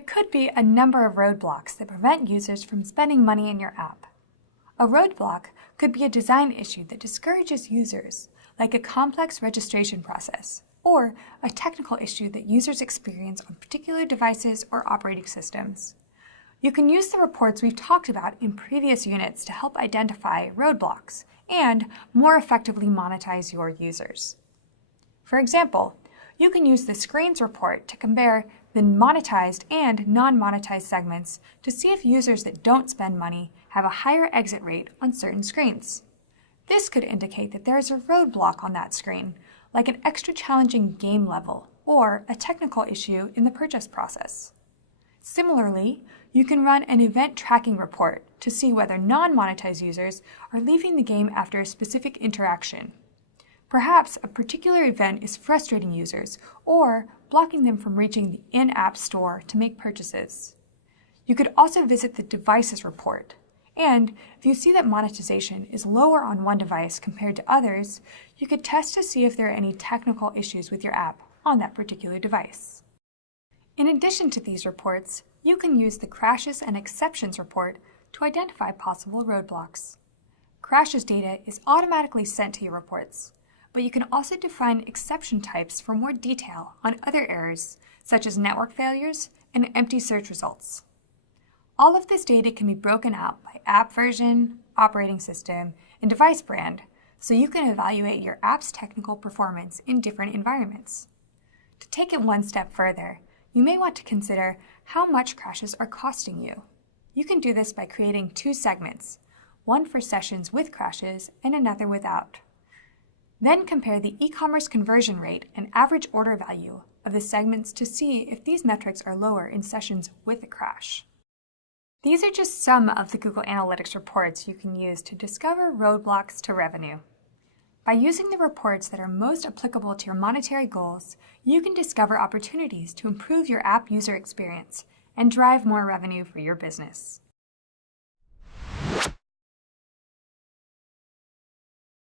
There could be a number of roadblocks that prevent users from spending money in your app. A roadblock could be a design issue that discourages users, like a complex registration process, or a technical issue that users experience on particular devices or operating systems. You can use the reports we've talked about in previous units to help identify roadblocks and more effectively monetize your users. For example, you can use the Screens report to compare the monetized and non-monetized segments to see if users that don't spend money have a higher exit rate on certain screens. This could indicate that there is a roadblock on that screen, like an extra challenging game level or a technical issue in the purchase process. Similarly, you can run an event tracking report to see whether non-monetized users are leaving the game after a specific interaction. Perhaps a particular event is frustrating users or blocking them from reaching the in-app store to make purchases. You could also visit the Devices report, and if you see that monetization is lower on one device compared to others, you could test to see if there are any technical issues with your app on that particular device. In addition to these reports, you can use the Crashes and Exceptions report to identify possible roadblocks. Crashes data is automatically sent to your reports, but you can also define exception types for more detail on other errors, such as network failures and empty search results. All of this data can be broken out by app version, operating system, and device brand, so you can evaluate your app's technical performance in different environments. To take it one step further, you may want to consider how much crashes are costing you. You can do this by creating two segments, one for sessions with crashes and another without. Then compare the e-commerce conversion rate and average order value of the segments to see if these metrics are lower in sessions with a crash. These are just some of the Google Analytics reports you can use to discover roadblocks to revenue. By using the reports that are most applicable to your monetary goals, you can discover opportunities to improve your app user experience and drive more revenue for your business.